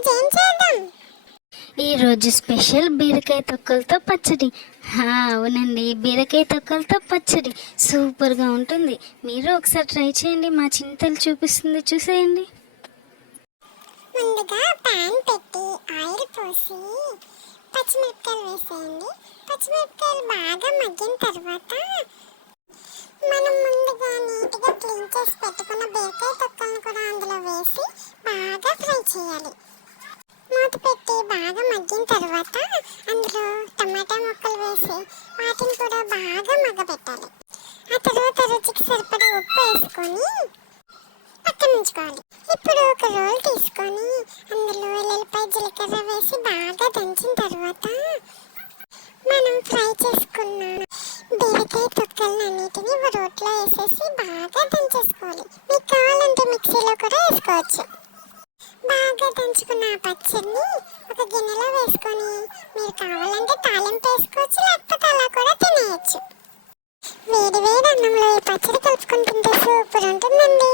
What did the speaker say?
ఈరోజు ఏం చేద్దాం? ఈరోజు స్పెషల్ బీరకాయ తొక్కలతో పచ్చడి. అవునండి, బీరకాయ తొక్కలతో పచ్చడి సూపర్గా ఉంటుంది. మీరు ఒకసారి ట్రై చేయండి. మా చింతలు చూపిస్తుంది, చూసేయండి. ముందుగా ప్యాన్ పెట్టి ఆయిల్ పోసి పచ్చిమిరపకాయలు వేసేయండి. పచ్చిమిరపకాయలు బాగా మగ్గిన తర్వాత మనం ముందుగా నీట్గా క్లీన్ చేసి పెట్టుకున్న బీరకాయ తొక్కలను కూడా అందులో వేసి బాగా ఫ్రై చేయాలి. మూత పెట్టి బాగా మగ్గిన తర్వాత అందులో టమాటా ముక్కలు వేసి వాటిని కూడా బాగా మగ్గబెట్టాలి. ఆ తర్వాత రుచికి సరిపడా ఉప్పు వేసుకొని పక్కన ఉంచుకోవాలి. ఇప్పుడు ఒక రోల్ తీసుకొని అందులో వెల్లుల్లిపాయ జీలకర్ర వేసి బాగా దంచిన తర్వాత మనం ఫ్రై చేసుకున్న బీరకాయ తొక్కలను అన్నిటిని రోట్లో వేసేసి బాగా దంచేసుకోవాలి. మీకు కావాలంటే మిక్సీలో కూడా వేసుకోవచ్చు. బాగా దంచుకున్న పచ్చడిని ఒక గిన్నెలో వేసుకొని మీరు కావాలంటే తాలింపు వేసుకోవచ్చు, లేకపోతే అలా కూడా తినేయచ్చు. వేడి వేడి అన్నంలో ఈ పచ్చడి కలుపుకుంటుంటే సూపర్ ఉంటుందండి.